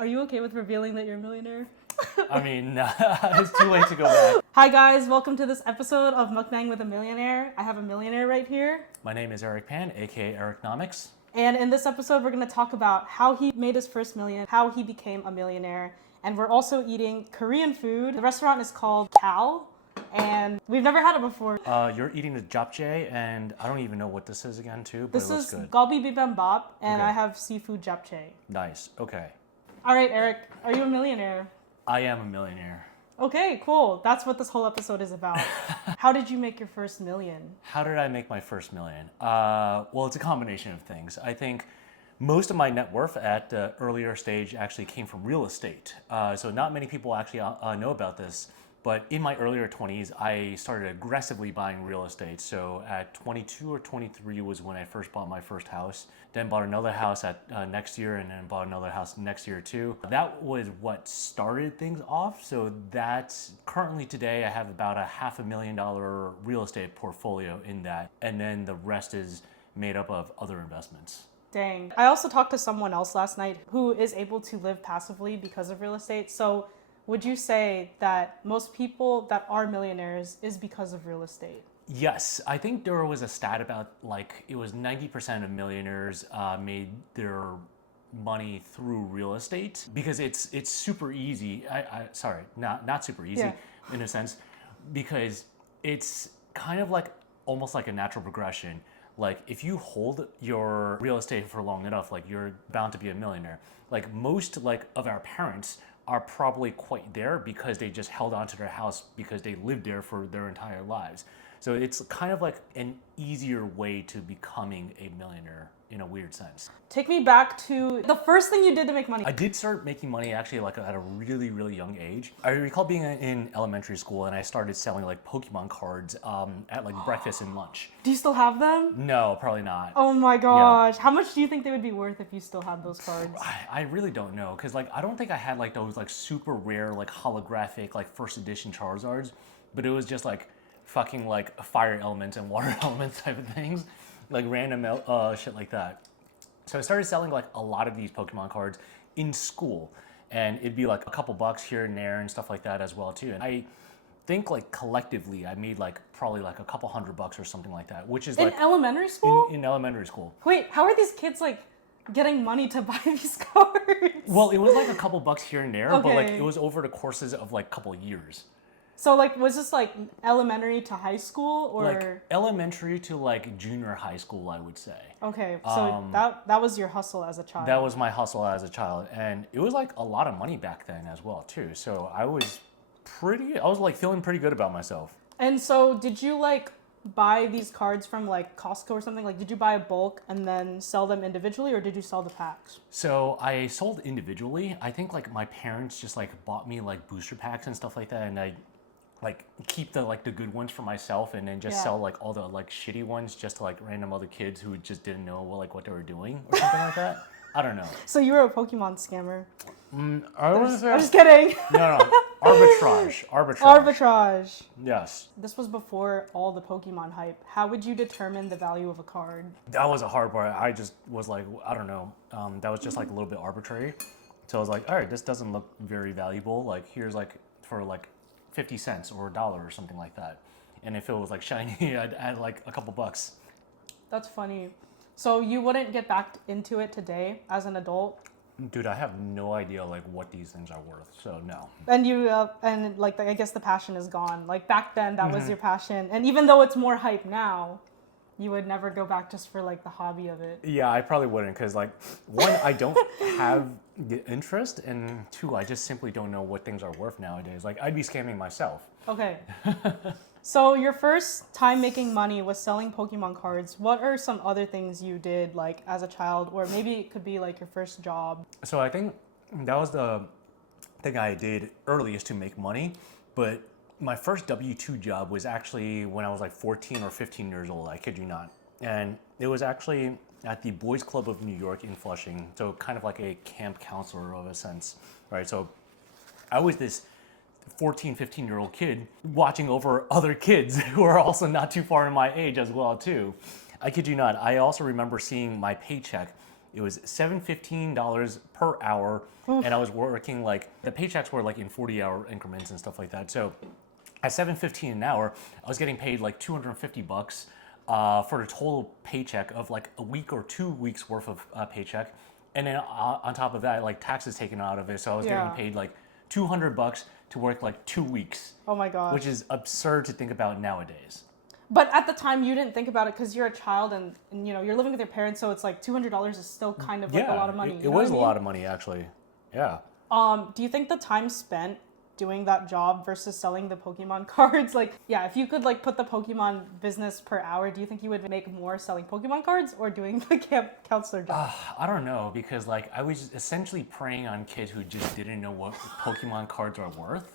Are you okay with revealing that you're a millionaire? I mean, it's too late to go back. Hi guys, welcome to this episode of Mukbang with a Millionaire. I have a millionaire right here. My name is Eric Pan, aka Ericnomics. And in this episode, we're going to talk about how he made his first million, how he became a millionaire. And we're also eating Korean food. The restaurant is called Cal, and we've never had it before. You're eating the japchae, and I don't even know what this is again, too, but This it looks is good. galbi bibimbap, and Okay. I have seafood japchae. Nice. Okay. All right, Eric, are you a millionaire? I am a millionaire. Okay, cool. That's what this whole episode is about. How did you make your first million? How did I make my first million? Well, it's a combination of things. I think most of my net worth at the earlier stage actually came from real estate. So not many people actually know about this, but in my earlier 20s, I started aggressively buying real estate. So at 22 or 23 was when I first bought my first house, then bought another house at next year, and then bought another house next year too. That was what started things off. So that's currently today, I have about a $500,000 real estate portfolio in that. And then the rest is made up of other investments. Dang. I also talked to someone else last night who is able to live passively because of real estate. So would you say that most people that are millionaires is because of real estate? Yes, I think there was a stat about it was 90% of millionaires made their money through real estate because it's super easy. Sorry, not super easy in a sense, because it's kind of like almost like a natural progression. Like if you hold your real estate for long enough, like you're bound to be a millionaire. Like most of our parents are probably quite there because they just held on to their house because they lived there for their entire lives. So it's kind of like an easier way to becoming a millionaire in a weird sense. Take me back to the first thing you did to make money. I did start making money actually at a really, really young age. I recall being in elementary school and I started selling Pokemon cards at breakfast and lunch. Do you still have them? No, probably not. Oh my gosh. How much do you think they would be worth if you still had those cards? I really don't know, because I don't think I had those super rare holographic first edition Charizards, but it was just fucking fire elements and water elements type of things, random shit like that. So I started selling a lot of these Pokemon cards in school, and it'd be a couple bucks here and there and stuff like that as well too. And I think collectively I made probably a couple $100 or something like that, which is in elementary school? In elementary school. Wait, how are these kids getting money to buy these cards? Well, it was a couple bucks here and there, Okay. but it was over the courses of couple years. So was this elementary to high school or? Elementary to junior high school, I would say. Okay, so that was your hustle as a child. That was my hustle as a child, and it was a lot of money back then as well too. So I was feeling pretty good about myself. And so did you buy these cards from Costco or something? Did you buy a bulk and then sell them individually, or did you sell the packs? So I sold individually. I think my parents just bought me booster packs and stuff like that, and I keep the good ones for myself, and then just sell all the shitty ones just to random other kids who just didn't know what they were doing or something like that. I don't know. So you were a Pokemon scammer. I'm just kidding. No. Arbitrage. Arbitrage. Yes. This was before all the Pokemon hype. How would you determine the value of a card? That was a hard part. I just was I don't know. That was just a little bit arbitrary. So I was all right, this doesn't look very valuable. Here's for 50 cents or $1 or something like that. And if it was shiny, I'd add a couple bucks. That's funny. So you wouldn't get back into it today as an adult? Dude, I have no idea what these things are worth. So no. And you I guess the passion is gone. Back then that was your passion. And even though it's more hype now, you would never go back just for the hobby of it. Yeah, I probably wouldn't, because one, I don't have the interest, and two, I just simply don't know what things are worth nowadays. I'd be scamming myself. Okay. So your first time making money was selling Pokemon cards. What are some other things you did as a child, or maybe it could be your first job? So I think that was the thing I did earliest to make money, but my first W-2 job was actually when I was 14 or 15 years old, I kid you not. And it was actually at the Boys Club of New York in Flushing, so kind of a camp counselor of a sense, right? So I was this 14, 15-year-old kid watching over other kids who are also not too far in my age as well too. I kid you not, I also remember seeing my paycheck It was $715 per hour, and I was working like the paychecks were like in 40-hour increments and stuff like that. So at $715 an hour, I was getting paid like $250 for a total paycheck of like a week or 2 weeks worth of paycheck, and then on top of that, like taxes taken out of it. So I was getting paid like $200 to work like 2 weeks. Oh my gosh. Which is absurd to think about nowadays. But at the time, you didn't think about it because you're a child and you know, you're living with your parents, so it's like $200 is still kind of like a lot of money. It was a lot of money, actually. Yeah. Do you think the time spent doing that job versus selling the Pokemon cards, like, yeah, if you could like put the Pokemon business per hour, do you think you would make more selling Pokemon cards or doing the camp counselor job? I don't know, because like I was essentially preying on kids who just didn't know what Pokemon cards are worth.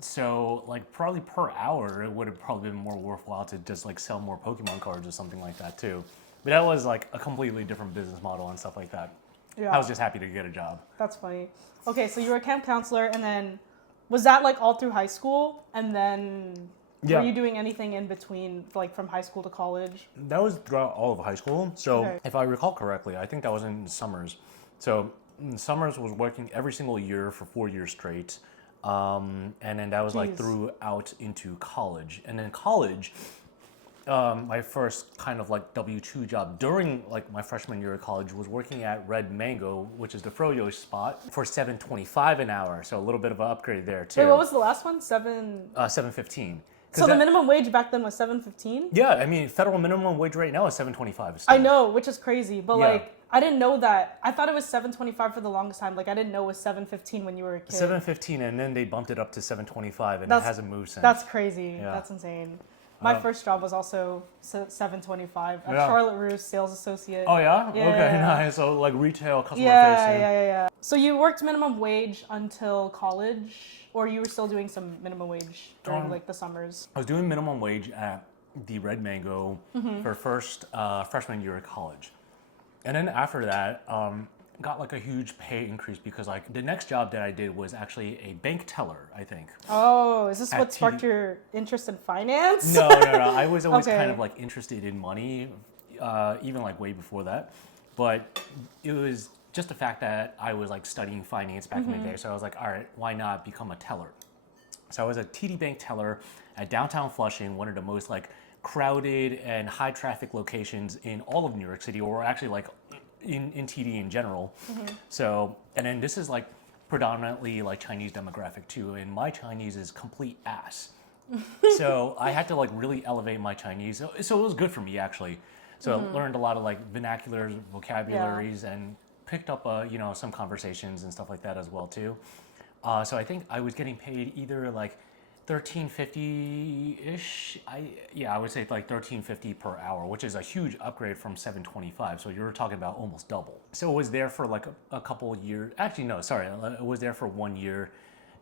So like probably per hour, it would have probably been more worthwhile to just like sell more Pokemon cards or something like that too. But that was like a completely different business model and stuff like that. Yeah. I was just happy to get a job. That's funny. Okay, so you were a camp counselor, and then was that like all through high school? And then were you doing anything in between, like from high school to college? That was throughout all of high school. So if I recall correctly, I think that was in summers. So in summers was working every single year for 4 years straight. And then that was like throughout into college. And then college, my first kind of like W-2 job during like my freshman year of college was working at Red Mango, which is the froyo spot, for $7.25 an hour. So a little bit of an upgrade there too. Wait, what was the last one? $7.15. So the minimum wage back then was $7.15? Yeah, I mean, federal minimum wage right now is $7.25. I know, which is crazy, but like I didn't know that. I thought it was $7.25 for the longest time. Like I didn't know it was $7.15 when you were a kid. $7.15, and then they bumped it up to $7.25, and it hasn't moved since. That's crazy. Yeah. That's insane. My first job was also $7.25 at Charlotte Russe, sales associate. Oh yeah? Yeah. Okay, nice. So like retail, customer facing. Yeah. So you worked minimum wage until college, or you were still doing some minimum wage during like the summers? I was doing minimum wage at the Red Mango for first freshman year of college. And then after that, got like a huge pay increase because like the next job that I did was actually a bank teller, I think. Oh, is this what sparked your interest in finance? No. I was always kind of like interested in money, even like way before that. But it was just the fact that I was like studying finance back in the day. So I was like, all right, why not become a teller? So I was a TD Bank teller at downtown Flushing, one of the most like crowded and high traffic locations in all of New York City, or actually like in TD in general. So, and then this is like predominantly like Chinese demographic too, and my Chinese is complete ass. So I had to like really elevate my Chinese. So it was good for me actually. So I learned a lot of like vernacular vocabularies and picked up some conversations and stuff like that as well too. So I think I was getting paid either like $13.50-ish. I would say like $13.50 per hour, which is a huge upgrade from $7.25. So you're talking about almost double. So it was there for like a couple of years. Actually, no, sorry. It was there for 1 year.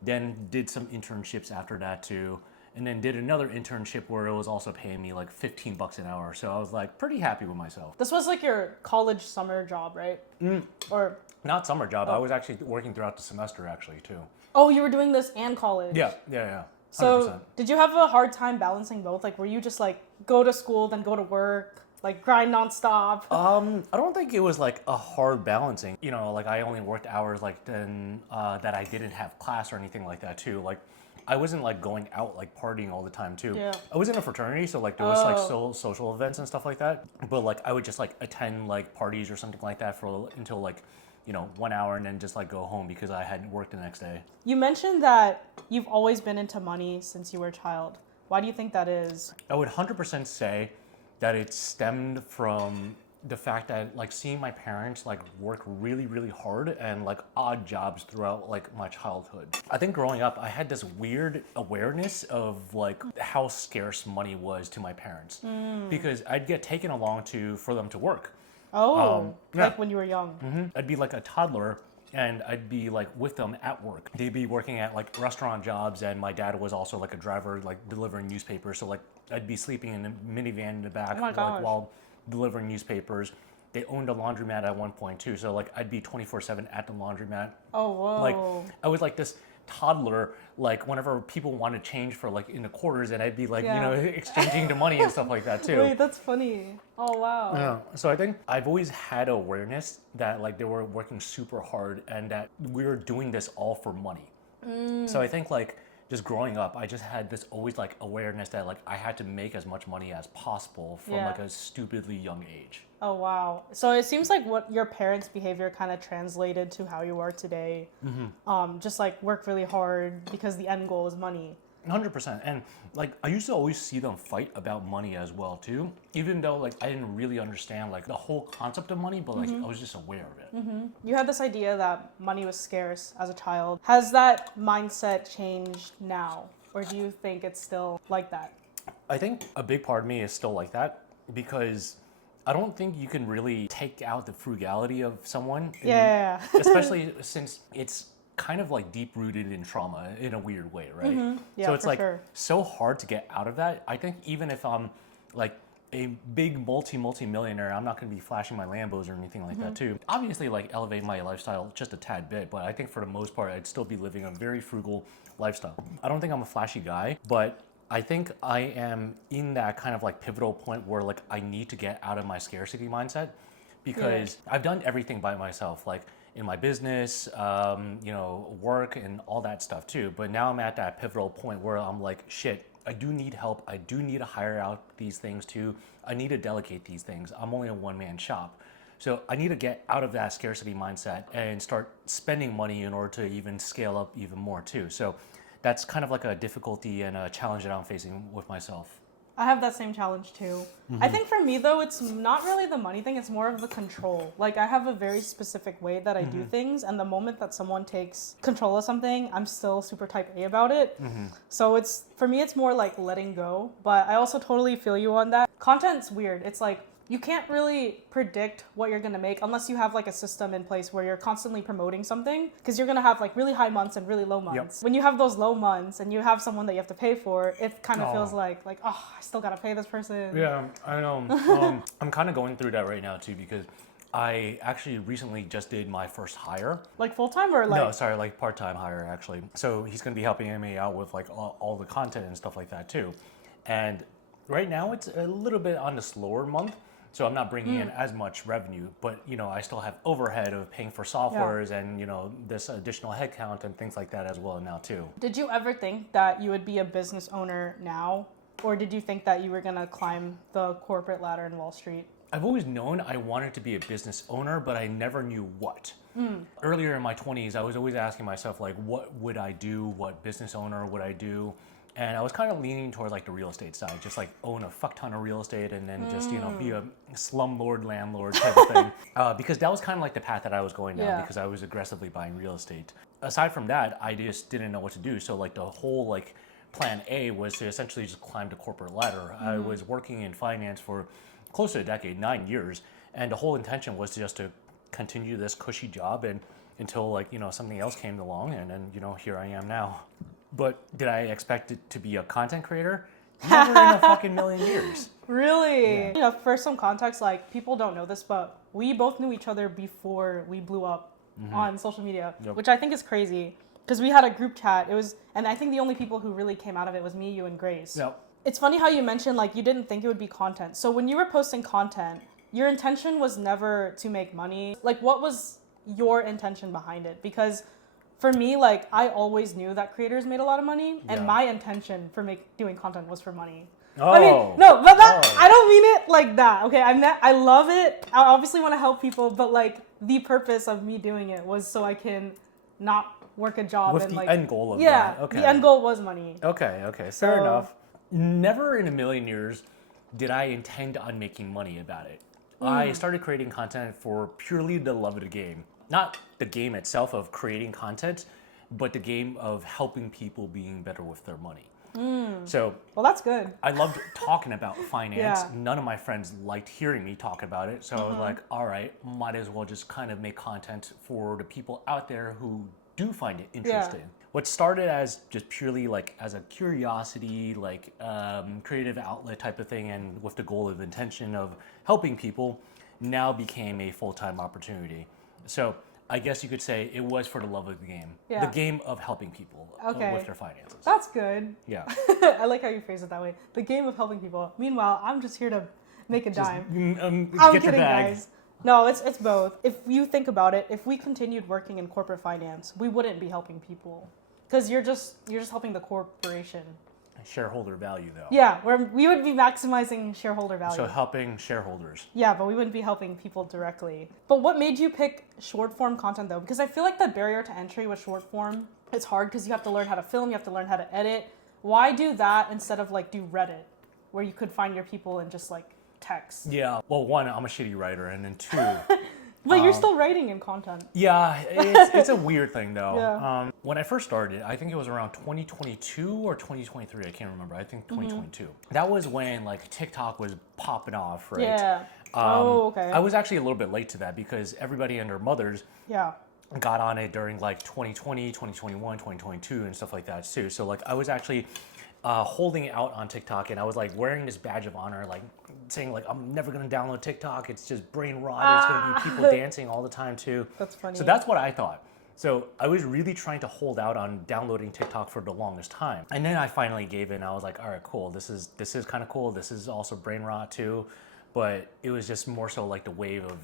Then did some internships after that too. And then did another internship where it was also paying me like $15 an hour. So I was like pretty happy with myself. This was like your college summer job, right? Or not summer job. I was actually working throughout the semester actually too. Oh, you were doing this and college? Yeah. 100%. So did you have a hard time balancing both? Like, were you just like go to school, then go to work, like grind nonstop? I don't think it was like a hard balancing. You know, like I only worked hours like then that I didn't have class or anything like that too. Like I wasn't like going out like partying all the time too. Yeah. I was in a fraternity, so like there was like social events and stuff like that. But like I would just like attend like parties or something like that for until like 1 hour and then just like go home because I hadn't worked the next day. You mentioned that you've always been into money since you were a child. Why do you think that is? I would 100% say that it stemmed from the fact that like seeing my parents like work really, really hard and like odd jobs throughout like my childhood. I think growing up, I had this weird awareness of like how scarce money was to my parents because I'd get taken along for them to work. Oh, like when you were young. I'd be like a toddler and I'd be like with them at work. They'd be working at like restaurant jobs and my dad was also like a driver, like delivering newspapers. So like I'd be sleeping in a minivan in the back while delivering newspapers. They owned a laundromat at one point too. So like I'd be 24/7 at the laundromat. Oh, whoa. Like I was like this toddler, like whenever people want to change for like in the quarters, and I'd be like, Yeah. exchanging the money and stuff like that too. Wait, that's funny. Oh wow. Yeah. So I think I've always had awareness that like they were working super hard and that we were doing this all for money. So I think like just growing up, I just had this always like awareness that like I had to make as much money as possible from Yeah. like a stupidly young age. Oh wow. So it seems like what your parents' behavior kind of translated to how you are today. Just like work really hard because the end goal is money. 100%. And like I used to always see them fight about money as well too, even though like I didn't really understand like the whole concept of money, but like I was just aware of it. You had this idea that money was scarce as a child. Has that mindset changed now? Or do you think it's still like that? I think a big part of me is still like that because I don't think you can really take out the frugality of someone. Yeah. Especially since it's kind of like deep rooted in trauma in a weird way, right? Yeah, so it's for like sure. so hard to get out of that. I think even if I'm like a big multi-millionaire, I'm not going to be flashing my Lambos or anything like that too. Obviously like elevate my lifestyle just a tad bit, but I think for the most part I'd still be living a very frugal lifestyle. I don't think I'm a flashy guy, but I think I am in that kind of like pivotal point where like I need to get out of my scarcity mindset because I've done everything by myself, like in my business, work and all that stuff too. But now I'm at that pivotal point where I'm like, shit, I do need help. I do need to hire out these things too. I need to delegate these things. I'm only a one-man shop. So I need to get out of that scarcity mindset and start spending money in order to even scale up even more too. So that's kind of like a difficulty and a challenge that I'm facing with myself. I have that same challenge too. I think for me though, it's not really the money thing, it's more of the control. Like I have a very specific way that I do things, and the moment that someone takes control of something, I'm still super type A about it. So it's, for me, it's more like letting go, but I also totally feel you on that. Content's weird. It's like, you can't really predict what you're gonna make unless you have like a system in place where you're constantly promoting something, because you're gonna have like really high months and really low months. When you have those low months and you have someone that you have to pay for, it kind of feels like oh, I still gotta pay this person. Yeah, I know. I'm kind of going through that right now too because I actually recently just did my first hire. Like full time or like? No, sorry, like part-time hire actually. So he's gonna be helping me out with like all the content and stuff like that too. And right now it's a little bit on the slower month. So I'm not bringing in as much revenue, but I still have overhead of paying for softwares and this additional headcount and things like that as well now too. Did you ever think that you would be a business owner now, or did you think that you were gonna climb the corporate ladder in Wall Street? I've always known I wanted to be a business owner, but I never knew what. Earlier in my 20s, I was always asking myself like, what would I do? What business owner would I do? And I was kind of leaning toward like the real estate side, just like own a fuck ton of real estate and then just, be a slumlord landlord type of thing. Because that was kind of like the path that I was going down because I was aggressively buying real estate. Aside from that, I just didn't know what to do. So like the whole like plan A was to essentially just climb the corporate ladder. I was working in finance for close to a decade, 9 years. And the whole intention was just to continue this cushy job and until like, something else came along and then, here I am now. But did I expect it to be a content creator? Never in a fucking million years. Really? Yeah. For some context, like people don't know this, but we both knew each other before we blew up on social media, which I think is crazy because we had a group chat. And I think the only people who really came out of it was me, you, and Grace. Yep. It's funny how you mentioned like you didn't think it would be content. So when you were posting content, your intention was never to make money. Like what was your intention behind it? Because for me, like I always knew that creators made a lot of money, and my intention for doing content was for money. Oh. I mean, no, but I don't mean it like that. Okay, I love it. I obviously want to help people, but like the purpose of me doing it was so I can not work a job With and the like end goal of that. Okay. The end goal was money. Okay, fair enough. Never in a million years did I intend on making money about it. I started creating content for purely the love of the game. Not the game itself of creating content, but the game of helping people being better with their money. So, well, that's good. I loved talking about finance. None of my friends liked hearing me talk about it. So I was like, all right, might as well just kind of make content for the people out there who do find it interesting. What started as just purely like as a curiosity, like creative outlet type of thing, and with the goal of intention of helping people, now became a full-time opportunity. So I guess you could say it was for the love of the game. Yeah. The game of helping people Okay. with their finances. That's good. Yeah. I like how you phrase it that way. The game of helping people. Meanwhile, I'm just here to make a dime. I'm Get your kidding, bag. guys. No, it's both. If you think about it, if we continued working in corporate finance, we wouldn't be helping people, because you're just helping the corporation. Shareholder value, though. Yeah, we would be maximizing shareholder value. So helping shareholders. Yeah, but we wouldn't be helping people directly. But what made you pick short form content though? Because I feel like the barrier to entry with short form, it's hard because you have to learn how to film, you have to learn how to edit. Why do that instead of like do Reddit, where you could find your people in just like text? Yeah. Well, one, I'm a shitty writer, and then two. But you're still writing in content. Yeah, it's a weird thing though. Yeah. When I first started, I think it was around 2022 or 2023. I can't remember. I think Mm-hmm. 2022. That was when like TikTok was popping off, right? Yeah. Okay. I was actually a little bit late to that because everybody and their mothers Yeah. got on it during like 2020, 2021, 2022 and stuff like that too. So like I was actually holding out on TikTok, and I was like wearing this badge of honor, like saying like I'm never gonna download TikTok. It's just brain rot. It's gonna be people dancing all the time too. That's funny. So that's what I thought. So I was really trying to hold out on downloading TikTok for the longest time, and then I finally gave in. I was like, all right, cool. This is kind of cool. This is also brain rot too, but it was just more so like the wave of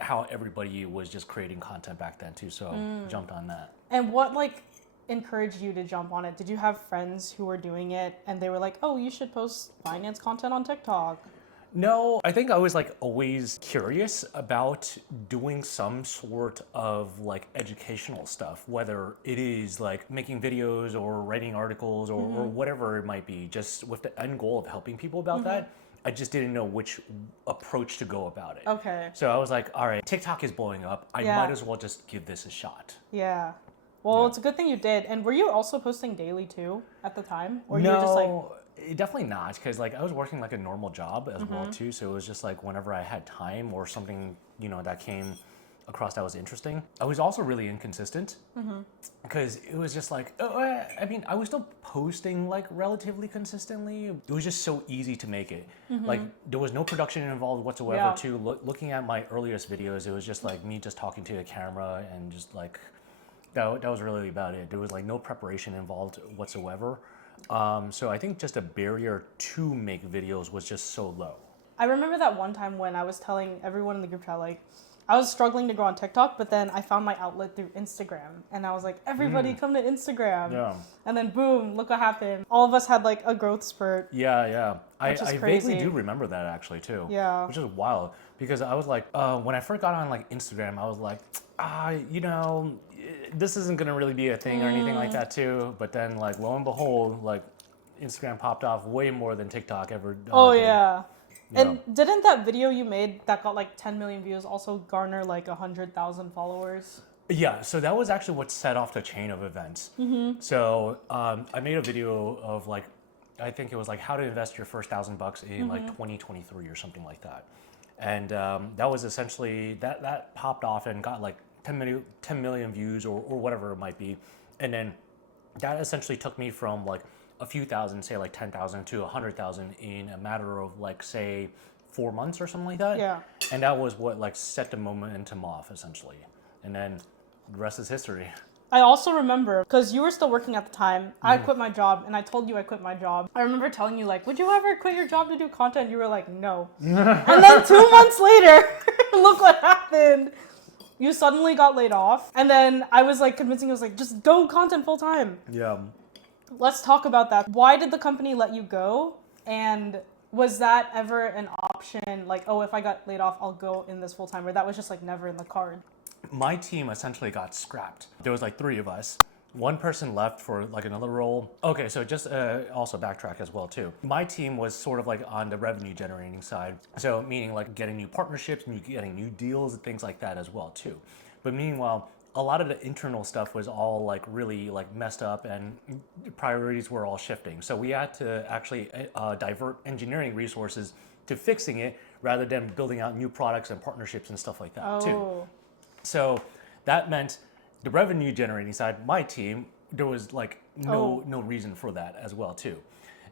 how everybody was just creating content back then too. So I jumped on that. And what like encouraged you to jump on it? Did you have friends who were doing it and they were like, oh, you should post finance content on TikTok? No, I think I was like always curious about doing some sort of like educational stuff, whether it is like making videos or writing articles or whatever it might be, just with the end goal of helping people about that. I just didn't know which approach to go about it. Okay. So I was like, all right, TikTok is blowing up. I Yeah. might as well just give this a shot. Yeah. Well, Yeah. it's a good thing you did. And were you also posting daily too at the time? Or you were just like, definitely not, because like I was working like a normal job as well Mm-hmm. too. So it was just like whenever I had time or something, that came across that was interesting. I was also really inconsistent because it was just like, I mean, I was still posting like relatively consistently. It was just so easy to make it. Like there was no production involved whatsoever. Yeah. Too looking at my earliest videos, it was just like me just talking to the camera and just like that was really about it. There was like no preparation involved whatsoever. So I think just a barrier to make videos was just so low. I remember that one time when I was telling everyone in the group chat, like, I was struggling to grow on TikTok, but then I found my outlet through Instagram. And I was like, everybody come to Instagram. Yeah. And then boom, look what happened. All of us had like a growth spurt. Yeah. I Which is vaguely crazy. do remember that actually too. Yeah. Which is wild because I was like, when I first got on like Instagram, I was like, this isn't gonna really be a thing or anything like that too. But then like lo and behold, like Instagram popped off way more than TikTok ever. Oh did. yeah. Yeah. And didn't that video you made that got like 10 million views also garner like 100,000 followers? Yeah, so that was actually what set off the chain of events. So I made a video of like, I think it was like how to invest your first $1,000 in like 2023 or something like that. And that was essentially, that popped off and got like 10 million views or whatever it might be. And then that essentially took me from like a few thousand, say like 10,000 to 100,000 in a matter of like, say 4 months or something like that. Yeah. And that was what like set the momentum off essentially. And then the rest is history. I also remember, because you were still working at the time, I quit my job, and I told you I quit my job. I remember telling you, like, would you ever quit your job to do content? You were like, no. And then 2 months later, look what happened. You suddenly got laid off. And then I was like convincing you, I was like, just go content full time. Yeah. Let's talk about that. Why did the company let you go? And was that ever an option? Like, oh, if I got laid off, I'll go in this full time, or that was just like never in the card? My team essentially got scrapped. There was like 3 of us. One person left for like another role. Okay, so just also backtrack as well too. My team was sort of like on the revenue generating side. So meaning like getting new partnerships, getting new deals and things like that as well too. But meanwhile, a lot of the internal stuff was all like really like messed up and priorities were all shifting. So we had to actually divert engineering resources to fixing it rather than building out new products and partnerships and stuff like that too. So that meant the revenue generating side, my team, there was like no reason for that as well too.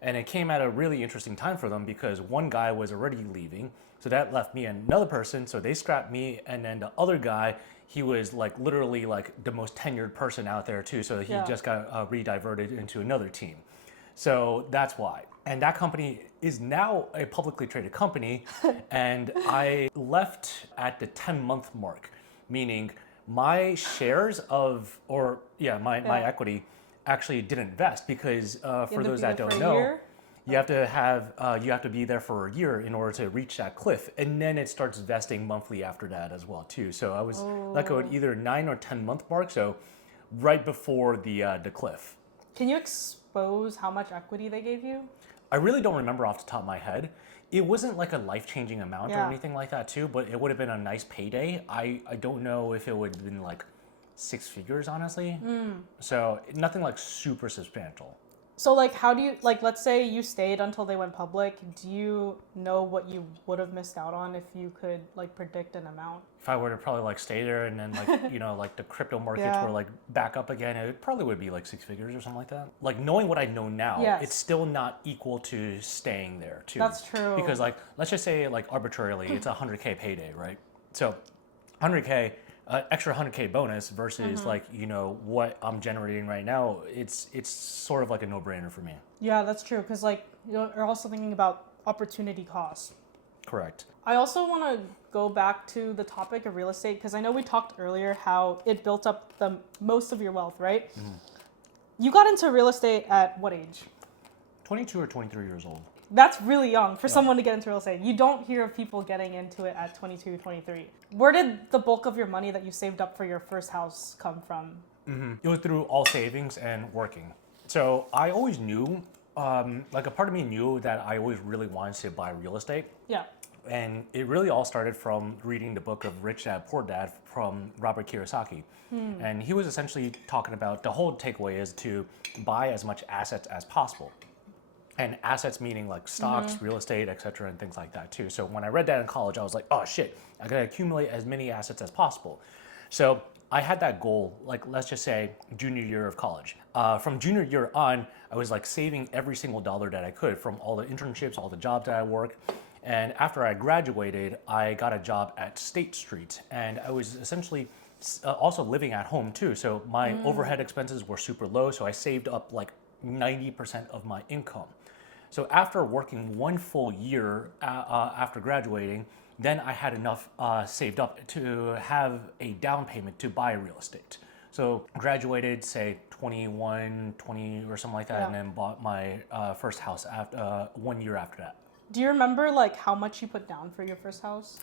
And it came at a really interesting time for them because one guy was already leaving. So that left me and another person. So they scrapped me. And then the other guy, he was like literally like the most tenured person out there too. So he Yeah. just got re-diverted into another team. So that's why. And that company is now a publicly traded company. And I left at the 10-month mark, meaning my shares of, or yeah, my equity actually didn't vest because for those that don't know, you have to be there for a year in order to reach that cliff, and then it starts vesting monthly after that as well too. So I was let go at either 9 or 10-month mark, so right before the cliff. Can you expose how much equity they gave you? I really don't remember off the top of my head. It wasn't like a life-changing amount or Yeah. anything like that too, but it would have been a nice payday. I don't know if it would have been like 6 figures, honestly. So nothing like super substantial. So like, how do you, like, let's say you stayed until they went public. Do you know what you would have missed out on if you could like predict an amount? If I were to probably like stay there and then like, like the crypto markets were like back up again, it probably would be like 6 figures or something like that. Like knowing what I know now, Yes. it's still not equal to staying there too. That's true. Because like, let's just say like arbitrarily, it's a 100K payday, right? So 100K, extra 100K bonus versus like, what I'm generating right now, it's sort of like a no-brainer for me. Yeah, that's true. Because like you're also thinking about opportunity costs. Correct. I also want to go back to the topic of real estate because I know we talked earlier how it built up the most of your wealth, right? You got into real estate at what age? 22 or 23 years old. That's really young for someone to get into real estate. You don't hear of people getting into it at 22, 23. Where did the bulk of your money that you saved up for your first house come from? It was through all savings and working. So I always knew, like a part of me knew that I always really wanted to buy real estate. Yeah. And it really all started from reading the book of Rich Dad Poor Dad from Robert Kiyosaki. And he was essentially talking about, the whole takeaway is to buy as much assets as possible. And assets meaning like stocks, real estate, et cetera, and things like that too. So when I read that in college, I was like, oh shit, I gotta accumulate as many assets as possible. So I had that goal, like let's just say junior year of college. From junior year on, I was like saving every single dollar that I could from all the internships, all the jobs that I worked. And after I graduated, I got a job at State Street, and I was essentially also living at home too. So my overhead expenses were super low, so I saved up like 90% of my income. So after working 1 full year after graduating, then I had enough saved up to have a down payment to buy real estate. So graduated, say 21, 20 or something like that, and then bought my first house after 1 year after that. Do you remember like how much you put down for your first house?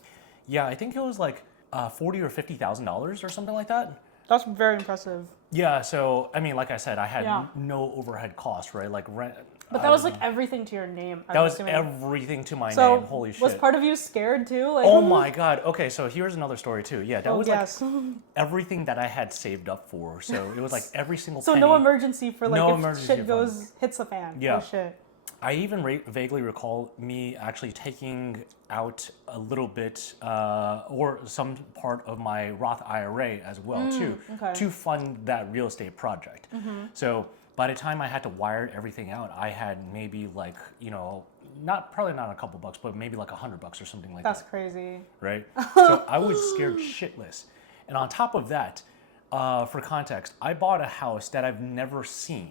Yeah, I think it was like $40,000 or $50,000 or something like that. That's very impressive. Yeah, so I mean, like I said, I had no overhead costs, right? Like rent. But that was like everything to your name. That was everything to my So name. Holy shit. was part of you scared too? Like, Oh my god. Okay, so here's another story too. Yeah, that was yes. like everything that I had saved up for. So it was like every single So penny. no emergency for like No if emergency shit fund. goes hits the fan. Yeah. Oh shit. I even vaguely recall me actually taking out a little bit or some part of my Roth IRA as well too to fund that real estate project. So by the time I had to wire everything out, I had maybe like, probably not a couple bucks, but maybe like $100 or something like That's that. crazy. Right? So I was scared shitless. And on top of that, for context, I bought a house that I've never seen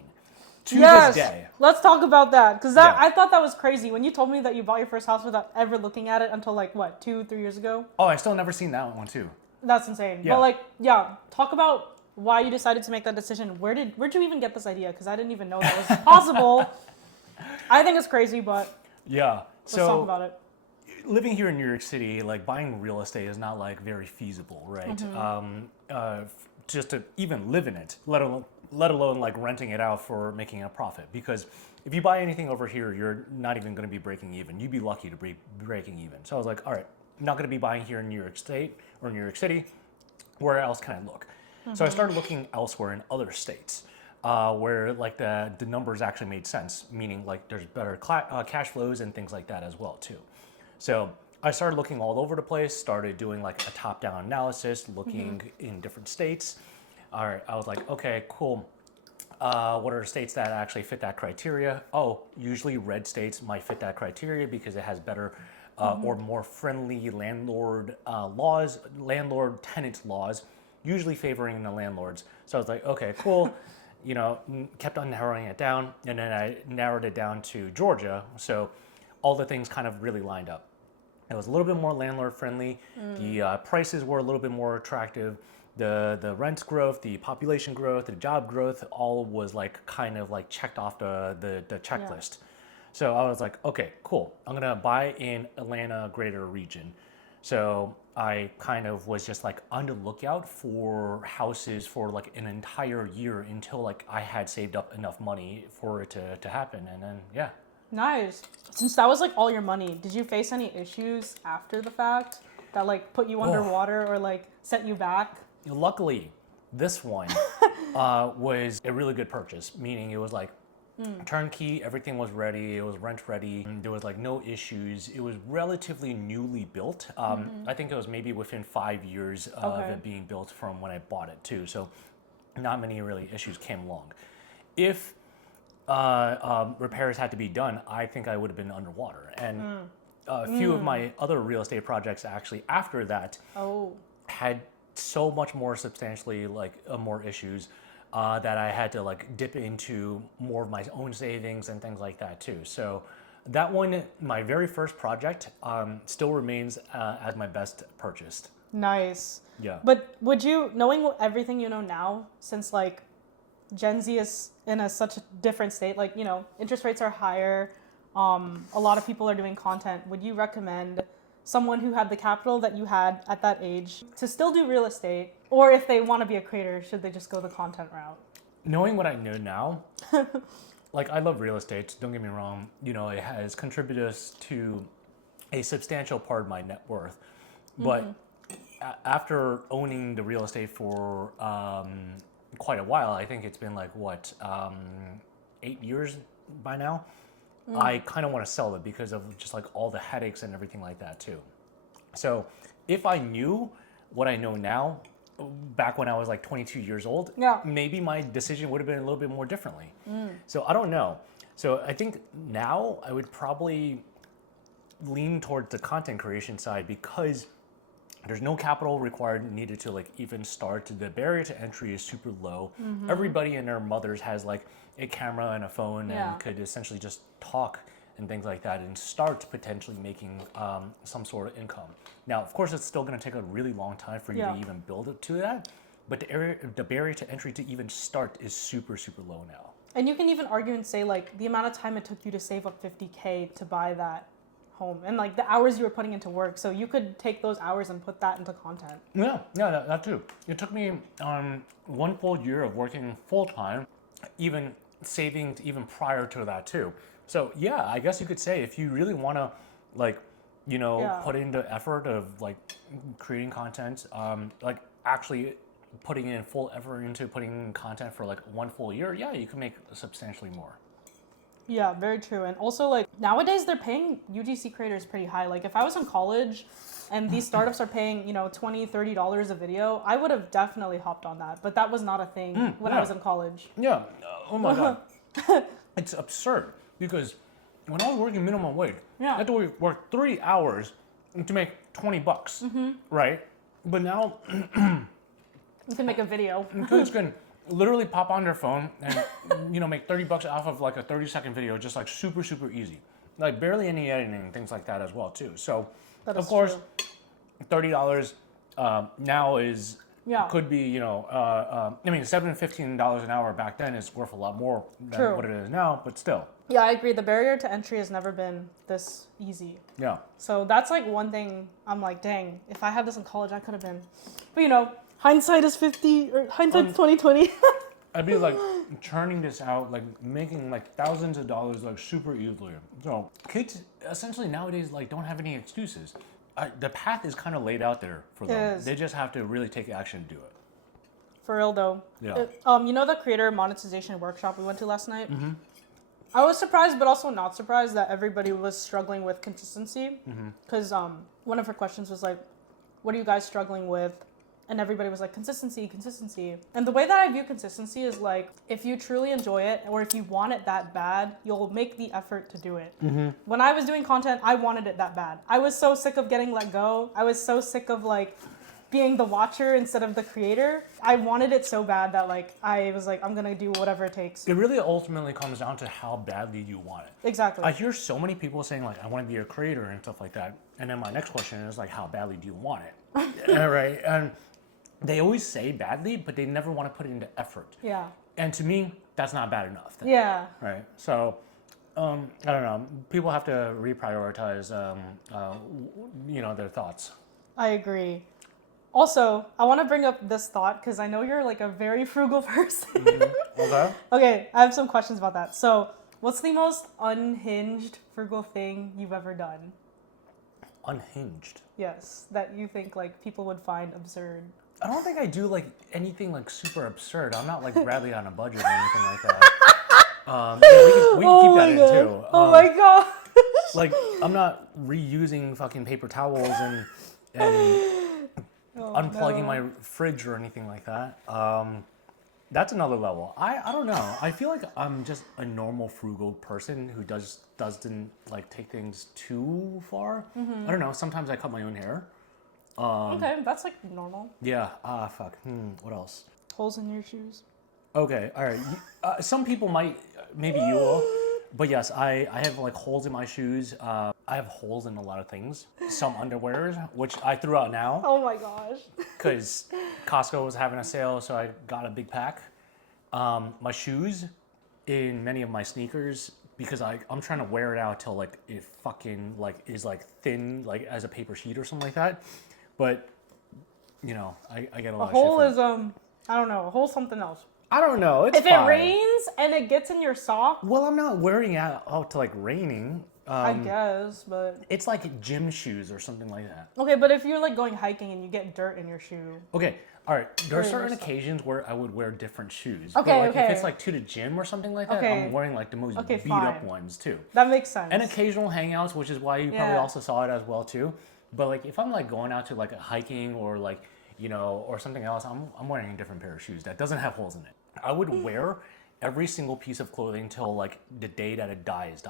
to this day. Let's talk about that because that Yeah. I thought that was crazy when you told me that you bought your first house without ever looking at it until like what 2-3 years ago. Oh, I still never seen that one too. That's insane. Yeah. But talk about why you decided to make that decision. Where'd you even get this idea? Because I didn't even know that was possible. I think it's crazy, but Yeah. let's talk about it. Living here in New York City, like buying real estate is not like very feasible, right? Just to even live in it, let alone like renting it out for making a profit. Because if you buy anything over here, you're not even going to be breaking even. You'd be lucky to be breaking even. So I was like, all right, I'm not going to be buying here in New York State or New York City. Where else can I look? So I started looking elsewhere in other states where like the numbers actually made sense, meaning like there's better cash flows and things like that as well too. So I started looking all over the place, started doing like a top-down analysis, looking in different states. All right, I was like, okay, cool. What are the states that actually fit that criteria? Oh, usually red states might fit that criteria because it has better or more friendly landlord-tenant laws usually favoring the landlords. So I was like, okay, cool. Kept on narrowing it down, and then I narrowed it down to Georgia. So all the things kind of really lined up. It was a little bit more landlord friendly. The prices were a little bit more attractive. The rent growth, the population growth, the job growth, all was like kind of like checked off the checklist. So I was like, okay, cool. I'm gonna buy in Atlanta greater region. So I kind of was just like on the lookout for houses for like an entire year until like I had saved up enough money for it to happen. And then, yeah. Nice. Since that was like all your money, did you face any issues after the fact that like put you underwater or like set you back? Luckily, this one was a really good purchase, meaning it was like turnkey, everything was ready, it was rent ready, there was like no issues. It was relatively newly built. I think it was maybe within 5 years of it being built from when I bought it too. So not many really issues came along. If repairs had to be done, I think I would have been underwater. And a few of my other real estate projects actually after that had so much more substantially like more issues that I had to like dip into more of my own savings and things like that too. So that one, my very first project, still remains as my best purchased. Nice. Yeah. But would you, knowing everything you know now, since like Gen Z is in such a different state, like, interest rates are higher, a lot of people are doing content, would you recommend someone who had the capital that you had at that age to still do real estate, or if they want to be a creator, should they just go the content route? Knowing what I know now, like I love real estate, don't get me wrong, it has contributed to a substantial part of my net worth. But after owning the real estate for quite a while, I think it's been like 8 years by now. I kind of want to sell it because of just like all the headaches and everything like that too. So if I knew what I know now back when I was like 22 years old, maybe my decision would have been a little bit more differently. So I don't know. So I think now I would probably lean towards the content creation side because there's no capital required needed to like even start. The barrier to entry is super low. Everybody and their mothers has like a camera and a phone and could essentially just talk and things like that and start potentially making some sort of income. Now, of course, it's still going to take a really long time for you to even build up to that, but the barrier to entry to even start is super, super low now. And you can even argue and say like the amount of time it took you to save up $50K to buy that home and like the hours you were putting into work, so you could take those hours and put that into content. That too. It took me 1 full year of working full-time, even saving even prior to that too. So yeah, I guess you could say if you really want to like put in the effort of like creating content, like actually putting in full effort into putting in content for like 1 full year, you can make substantially more. Yeah, very true. And also, like, nowadays they're paying UGC creators pretty high. Like, if I was in college and these startups are paying, $20, $30 a video, I would have definitely hopped on that. But that was not a thing when I was in college. Yeah. Oh my God. It's absurd because when I was working minimum wage, I had to work 3 hours to make $20, right? But now you can make a video. Kids can literally pop on their phone and make $30 off of like a 30-second video, just like super, super easy. Like barely any editing and things like that as well too. So of course, $30 now is could be $7 and $15 an hour back then is worth a lot more than what it is now, but still. Yeah, I agree. The barrier to entry has never been this easy. Yeah. So that's like one thing I'm like, dang, if I had this in college, I could have been. But hindsight is 2020. I'd be like churning this out, like making like thousands of dollars like super easily. So kids essentially nowadays like don't have any excuses. The path is kind of laid out there for them. They just have to really take action to do it. For real though. Yeah. The creator monetization workshop we went to last night? I was surprised, but also not surprised that everybody was struggling with consistency. Because one of her questions was like, what are you guys struggling with? And everybody was like, consistency. And the way that I view consistency is like, if you truly enjoy it, or if you want it that bad, you'll make the effort to do it. When I was doing content, I wanted it that bad. I was so sick of getting let go. I was so sick of like being the watcher instead of the creator. I wanted it so bad that like I was like, I'm gonna do whatever it takes. It really ultimately comes down to how badly you want it. Exactly. I hear so many people saying like, I want to be a creator and stuff like that. And then my next question is like, how badly do you want it? Yeah, right. And they always say badly, but they never want to put it into effort. Yeah. And to me, that's not bad enough. Yeah. Right. So, I don't know. People have to reprioritize, their thoughts. I agree. Also, I want to bring up this thought because I know you're like a very frugal person. Okay. Okay, I have some questions about that. So, what's the most unhinged frugal thing you've ever done? Unhinged. Yes, that you think like people would find absurd. I don't think I do like anything like super absurd. I'm not like Bradley on a budget or anything like that. Yeah, we can keep that in too. Oh my god. Like I'm not reusing fucking paper towels and unplugging my fridge or anything like that. That's another level. I don't know. I feel like I'm just a normal frugal person who doesn't like take things too far. I don't know. Sometimes I cut my own hair. Okay, that's like normal. Yeah. Fuck. What else? Holes in your shoes. Okay. All right. Some people might. Maybe you will. But yes, I have like holes in my shoes. I have holes in a lot of things. Some underwears, which I threw out now. Oh my gosh. Because Costco was having a sale, so I got a big pack. My shoes, in many of my sneakers, because I'm trying to wear it out till like it fucking like is like thin, like as a paper sheet or something like that. But I get a lot of shit. A hole is I don't know. A hole's something else. I don't know. It's if fine. it rains and it gets in your sock. Well, I'm not wearing it out to like raining. I guess, but It's like gym shoes or something like that. okay. But if you're like going hiking and you get dirt in your shoe. Okay, all right. There are Very certain versatile. occasions where I would wear different shoes. Okay, but like okay. if it's like to the gym or something like that, Okay. I'm wearing like the most Okay, beat up fine. ones too. That makes sense. And occasional hangouts, which is why you probably Yeah. also saw it as well too. But like if I'm like going out to like a hiking or like or something else, I'm wearing a different pair of shoes that doesn't have holes in it. I would wear every single piece of clothing till like the day that it dies.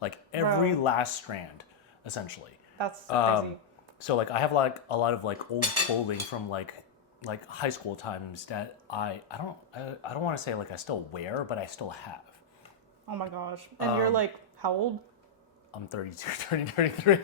Like every Bro. last strand, essentially. That's crazy. So like I have like a lot of like old clothing from like high school times that I don't want to say like I still wear, but I still have. Oh my gosh. And you're like how old? I'm 32, turning 33.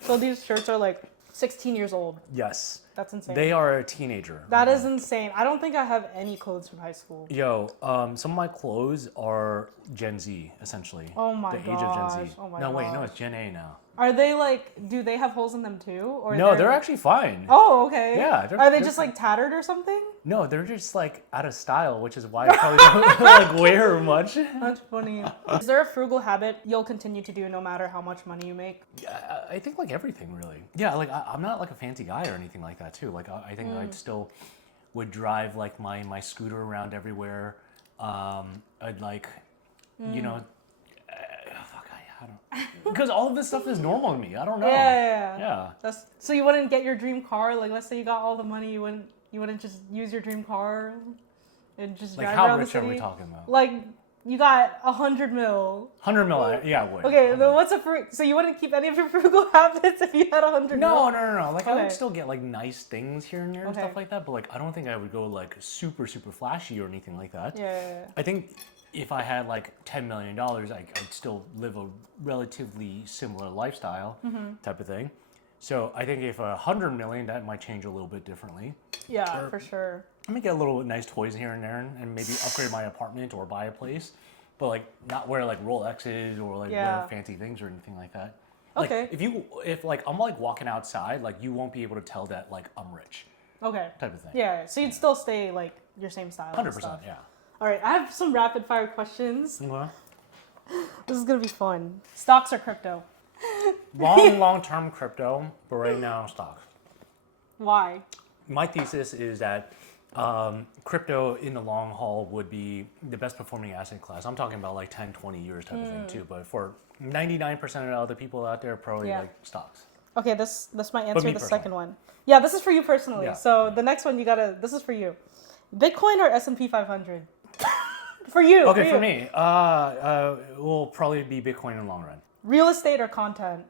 So these shirts are like 16 years old. Yes. That's insane. They are a teenager. That is insane. I don't think I have any clothes from high school. Yo, some of my clothes are Gen Z, essentially. Oh my The age of Gen gosh. Z. Oh my no, wait, no, gosh. it's Gen A now. Are they like? Do they have holes in them too? Or No, they're actually fine. Oh, okay. Yeah, Are they they're just like tattered or something? No, they're just like out of style, which is why I probably don't like wear much. That's funny. Is there a frugal habit you'll continue to do no matter how much money you make? I think like everything really. Yeah, like I'm not like a fancy guy or anything like that too. Like I think I'd still would drive like my scooter around everywhere. I'd like, I don't, because all of this stuff is normal to me. I don't know. Yeah. That's so you wouldn't get your dream car. Like let's say you got all the money, you wouldn't just use your dream car and just Like drive how around rich the are city? we talking about? Like you got 100 mil. 100 mil, yeah, I would. Okay, then what's so you wouldn't keep any of your frugal habits if you had 100 mil? No. Like I would Okay. still get like nice things here and there and Okay. stuff like that, but like I don't think I would go like super flashy or anything like that. Yeah. I think if I had like $10 million, I'd still live a relatively similar lifestyle type of thing. So I think if 100 million, that might change a little bit differently. Yeah, for sure. I may get a little nice toys here and there and maybe upgrade my apartment or buy a place, but like not wear like Rolexes or like Yeah. wear fancy things or anything like that. Like, Okay. if like I'm like walking outside, like you won't be able to tell that like I'm rich Okay. type of thing. Yeah, so you'd still stay like your same style. and 100%, stuff. yeah. All right, I have some rapid fire questions. Okay. This is gonna be fun. Stocks or crypto? Long-term crypto, but right now stocks. Why? My thesis is that crypto in the long haul would be the best performing asset class. I'm talking about like 10, 20 years type of thing too, but for 99% of the other people out there, probably Yeah. like stocks. Okay, this might answer me the personally. second one. Yeah, this is for you personally. Yeah. So the next one this is for you. Bitcoin or S&P 500? For you. Okay, you. for me, it will probably be Bitcoin in the long run. Real estate or content?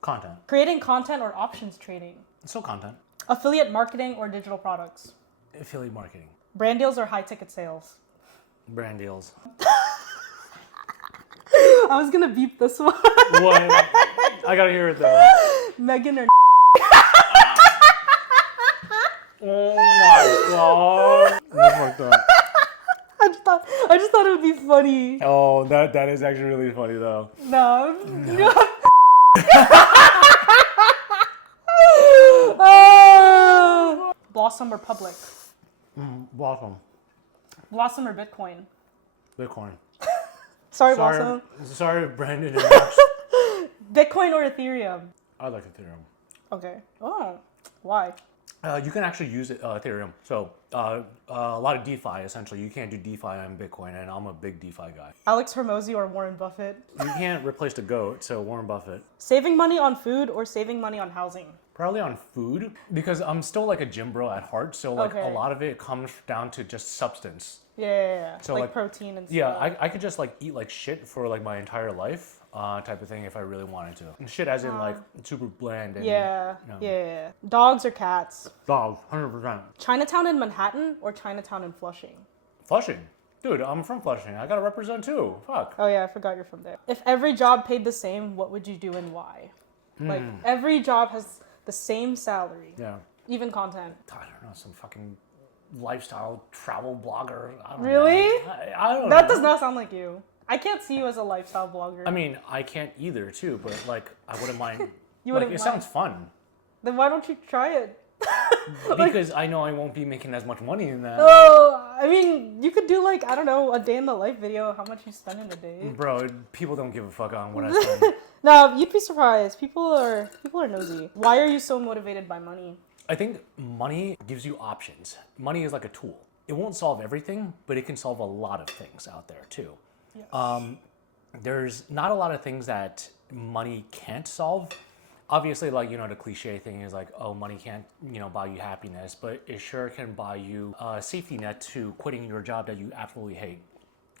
Content. Creating content or options trading? Still content. Affiliate marketing or digital products? Affiliate marketing. Brand deals or high ticket sales? Brand deals. I was gonna beep this one. What? I gotta hear it though. Megan or Oh my god. That's fucked up. I just thought it would be funny. Oh, that is actually really funny though. No. Blossom or Public? Blossom. Blossom or Bitcoin? Bitcoin. Sorry, Blossom. Sorry, Brandon and Max. Bitcoin or Ethereum? I like Ethereum. Okay. Oh, why? You can actually use Ethereum. So a lot of DeFi, essentially. You can't do DeFi on Bitcoin, and I'm a big DeFi guy. Alex Hormozy or Warren Buffett? You can't replace the GOAT, so Warren Buffett. Saving money on food or saving money on housing? Probably on food, because I'm still like a gym bro at heart, so like Okay. a lot of it comes down to just substance. Yeah. So, like like, protein and stuff. Yeah, I could just like eat like shit for like my entire life, type of thing if I really wanted to. And shit as in like super bland and Yeah. you know. Yeah. Dogs or cats? Dogs, 100%. Chinatown in Manhattan or Chinatown in Flushing? Flushing. Dude, I'm from Flushing. I gotta represent too. Fuck. Oh yeah, I forgot you're from there. If every job paid the same, what would you do and why? Like every job has the same salary. Yeah. Even content. I don't know, some fucking lifestyle travel blogger. I don't Really? know. I don't That know. does not sound like you. I can't see you as a lifestyle blogger. I mean, I can't either too, but like I wouldn't mind. You Like, wouldn't it mind? sounds fun. Then why don't you try it? Because I know I won't be making as much money in that. Oh, I mean, you could do like, I don't know, a day in the life video, how much you spend in a day. Bro, people don't give a fuck on what I spend. No, you'd be surprised. People are nosy. Why are you so motivated by money? I think money gives you options. Money is like a tool. It won't solve everything, but it can solve a lot of things out there too. Yes. There's not a lot of things that money can't solve. Obviously, like, you know, the cliche thing is like, oh, money can't, you know, buy you happiness, but it sure can buy you a safety net to quitting your job that you absolutely hate.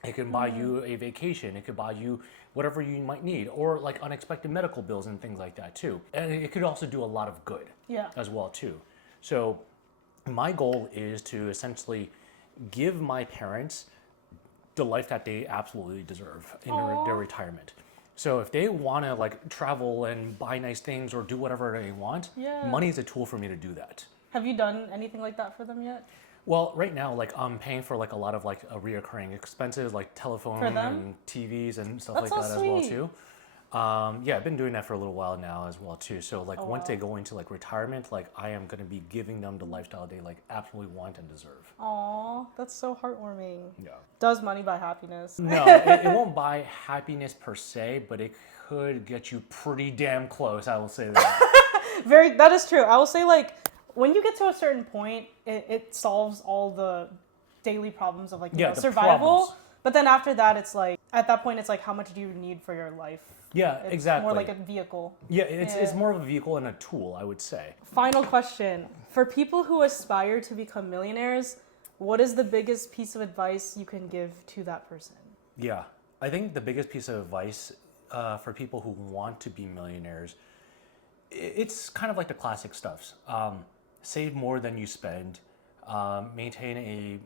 It can buy you a vacation. It could buy you whatever you might need, or like unexpected medical bills and things like that too. And it could also do a lot of good Yeah. as well too. So my goal is to essentially give my parents the life that they absolutely deserve in their retirement. So if they want to like travel and buy nice things or do whatever they want, Yeah. money is a tool for me to do that. Have you done anything like that for them yet? Well, right now, like I'm paying for like a lot of like reoccurring expenses, like telephone For them? and TVs and stuff That's like so that as well sweet. too. Yeah, I've been doing that for a little while now as well too. So like once they go into like retirement, like I am gonna be giving them the lifestyle they like absolutely want and deserve. Aw, that's so heartwarming. Yeah. Does money buy happiness? No, it won't buy happiness per se, but it could get you pretty damn close. I will say that. That is true. I will say, like, when you get to a certain point, it solves all the daily problems of, like, you know, the survival. problems. But then after that, it's like, at that point, it's like, how much do you need for your life? Yeah, It's exactly. more like a vehicle. Yeah, it's more of a vehicle and a tool, I would say. Final question. For people who aspire to become millionaires, what is the biggest piece of advice you can give to that person? Yeah, I think the biggest piece of advice for people who want to be millionaires, it's kind of like the classic stuffs. Save more than you spend, maintain a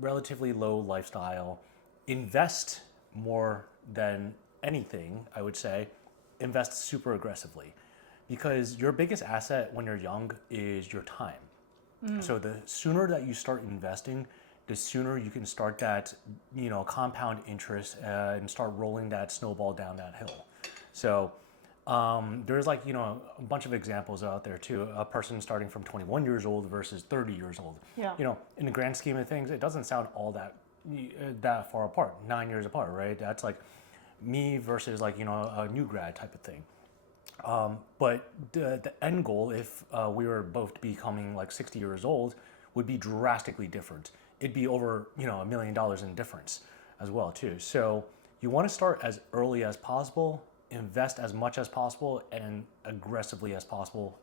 relatively low lifestyle, invest more than anything, I would say, invest super aggressively. Because your biggest asset when you're young is your time. So the sooner that you start investing, the sooner you can start that, you know, compound interest and start rolling that snowball down that hill. So there's like, you know, a bunch of examples out there too. A person starting from 21 years old versus 30 years old. Yeah. You know, in the grand scheme of things, it doesn't sound all that far apart, 9 years apart, right? That's like me versus like, you know, a new grad type of thing. But the end goal, if we were both becoming like 60 years old, would be drastically different. It'd be over, you know, $1 million in difference as well too. So you want to start as early as possible, invest as much as possible, and aggressively as possible,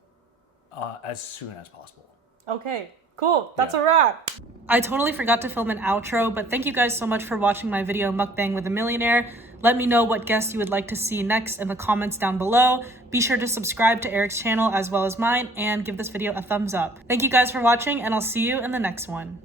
as soon as possible. Okay, cool. That's Yeah. a wrap. I totally forgot to film an outro, but thank you guys so much for watching my video Mukbang with a Millionaire. Let me know what guests you would like to see next in the comments down below. Be sure to subscribe to Eric's channel as well as mine and give this video a thumbs up. Thank you guys for watching, and I'll see you in the next one.